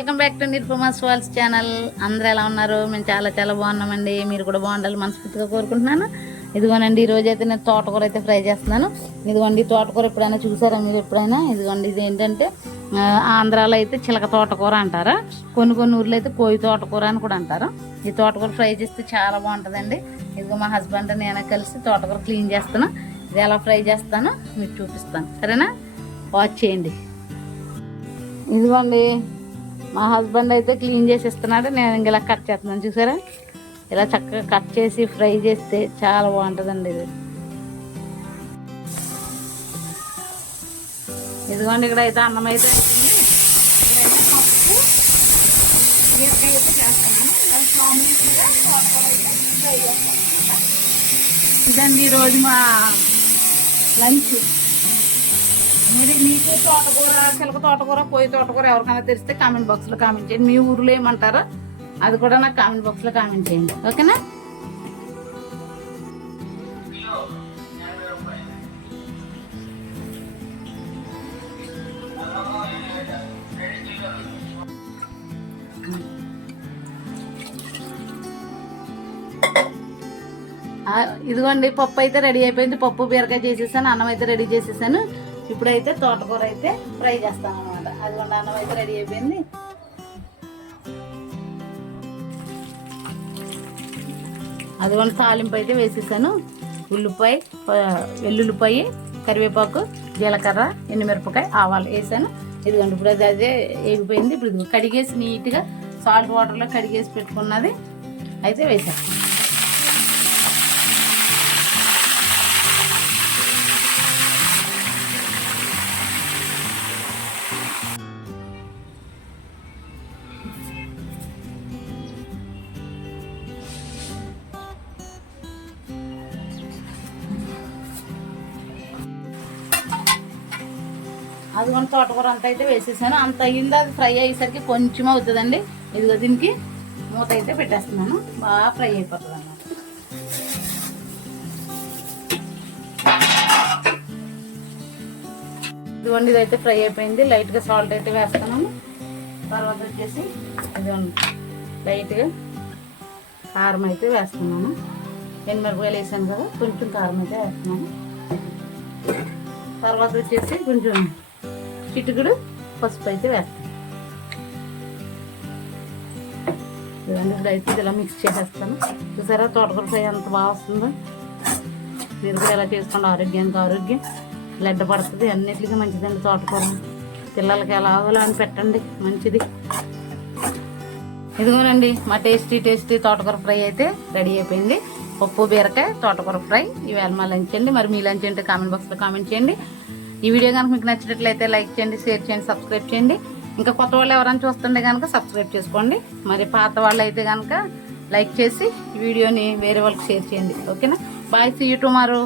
Welcome back to Nirupama's walls channel. అందరూ ఎలా ఉన్నారు? మేము చాలా చాలా బాగున్నామండి. మీరు కూడా బాగుండాలి మనస్ఫూర్తిగా కోరుకుంటున్నాను. ఇదిగోనండి ఈరోజు అయితే నేను తోటకూర అయితే ఫ్రై చేస్తున్నాను. ఇదిగోండి తోటకూర ఎప్పుడైనా చూసారా మీరు? ఎప్పుడైనా ఇదిగోండి ఇది ఏంటంటే ఆంధ్రాలో అయితే చిలక తోటకూర అంటారా, కొన్ని ఊర్లో అయితే కోయి తోటకూర అని కూడా అంటారు. ఈ తోటకూర ఫ్రై చేస్తే చాలా బాగుంటుందండి. ఇదిగో మా హస్బెండ్ నేను కలిసి తోటకూర క్లీన్ చేస్తాను. ఇది ఎలా ఫ్రై చేస్తానో మీకు చూపిస్తాను, సరేనా? వాచ్ చేయండి. ఇదిగోండి మా హస్బెండ్ అయితే క్లీన్ చేసి ఇస్తున్నాడు, నేను ఇంక ఇలా కట్ చేస్తున్నాను. చూసారా, ఇలా చక్కగా కట్ చేసి ఫ్రై చేస్తే చాలా బాగుంటుందండి ఇది. ఇదిగోండి ఇక్కడ అయితే అన్నం అయితే అవుతుంది. ఇక్కడైతే పప్పు బీరకాయ అయితే చేస్తున్నాను. ఫ్రై చేస్తాను. ఇదండి ఈరోజు మా లంచ్. మీకు తోటకూర, చిలక తోటకూర, కోయి తోటకూర ఎవరికైనా తెలిస్తే కామెంట్ బాక్స్లో కామెంట్ చేయండి. మీ ఊర్లో ఏమంటారో అది కూడా నాకు కామెంట్ బాక్స్లో కామెంట్ చేయండి, ఓకేనా? ఇదిగోండి పప్పు అయితే రెడీ అయిపోయింది. పప్పు బీరకాయ చేసేసాను, అన్నం అయితే రెడీ చేసేసాను. ఇప్పుడైతే తోటకూర అయితే ఫ్రై చేస్తాను అనమాట. అదిగోండి అన్నం అయితే రెడీ అయిపోయింది. అదిగోండి తాలింపు అయితే వేసేసాను. ఉల్లిపాయ, వెల్లుల్లిపాయ, కరివేపాకు, జీలకర్ర, ఎండుమిరపకాయ, ఆవాలు వేసాను. ఇదిగోండి ఇప్పుడు అది అదే వేగిపోయింది. ఇప్పుడు ఇది కడిగేసి నీట్గా సాల్ట్ వాటర్లో కడిగేసి పెట్టుకున్నది అయితే వేసాను. అదిగోండి తోటకూర అంత అయితే వేసేసాను. అంత అయ్యింది, అది ఫ్రై అయ్యేసరికి కొంచెం అవుతుందండి. ఇదిగో దీనికి మూత అయితే పెట్టేస్తున్నాను, బాగా ఫ్రై అయిపోతుంది అన్నమాట. ఇదిగోండి ఇదైతే ఫ్రై అయిపోయింది. లైట్గా సాల్ట్ అయితే వేస్తున్నాను. తర్వాత వచ్చేసి ఇదిగోండి లైట్గా కారం అయితే వేస్తున్నాను. ఎండుమిరపకాయలు వేసాను కదా, కొంచెం కారం అయితే వేస్తున్నాను. తర్వాత వచ్చేసి కొంచెం చిటికుడు పసుపు అయితే వేస్తాను. ఇవన్నీ ఇప్పుడు అయితే ఇలా మిక్స్ చేసేస్తాను. చూసారా తోటకూర ఫ్రై ఎంత బాగా వస్తుందో. మీరు కూడా ఎలా చేసుకోండి, ఆరోగ్యానికి ఆరోగ్యం, లెడ్డ పడుతుంది, అన్నిటికీ మంచిదండి తోటకూర. పిల్లలకి ఎలా ఆవాలో అని పెట్టండి, మంచిది. ఇదిగోనండి మా టేస్టీ తోటకూర ఫ్రై అయితే రెడీ అయిపోయింది. పప్పు బీరకాయ తోటకూర ఫ్రై ఇవాళ మా లంచ్ అండి. మరి మీ లంచ్ ఏంటో కామెంట్ బాక్స్లో కామెంట్ చేయండి. ఈ వీడియో కనుక మీకు నచ్చినట్లయితే లైక్ చేయండి, షేర్ చేయండి, సబ్స్క్రైబ్ చేయండి. ఇంకా కొత్త వాళ్ళు ఎవరైనా చూస్తుంటే కనుక సబ్స్క్రైబ్ చేసుకోండి. మరి పాత వాళ్ళు అయితే కనుక లైక్ చేసి ఈ వీడియోని వేరే వాళ్ళకి షేర్ చేయండి, ఓకేనా? Bye, see you tomorrow.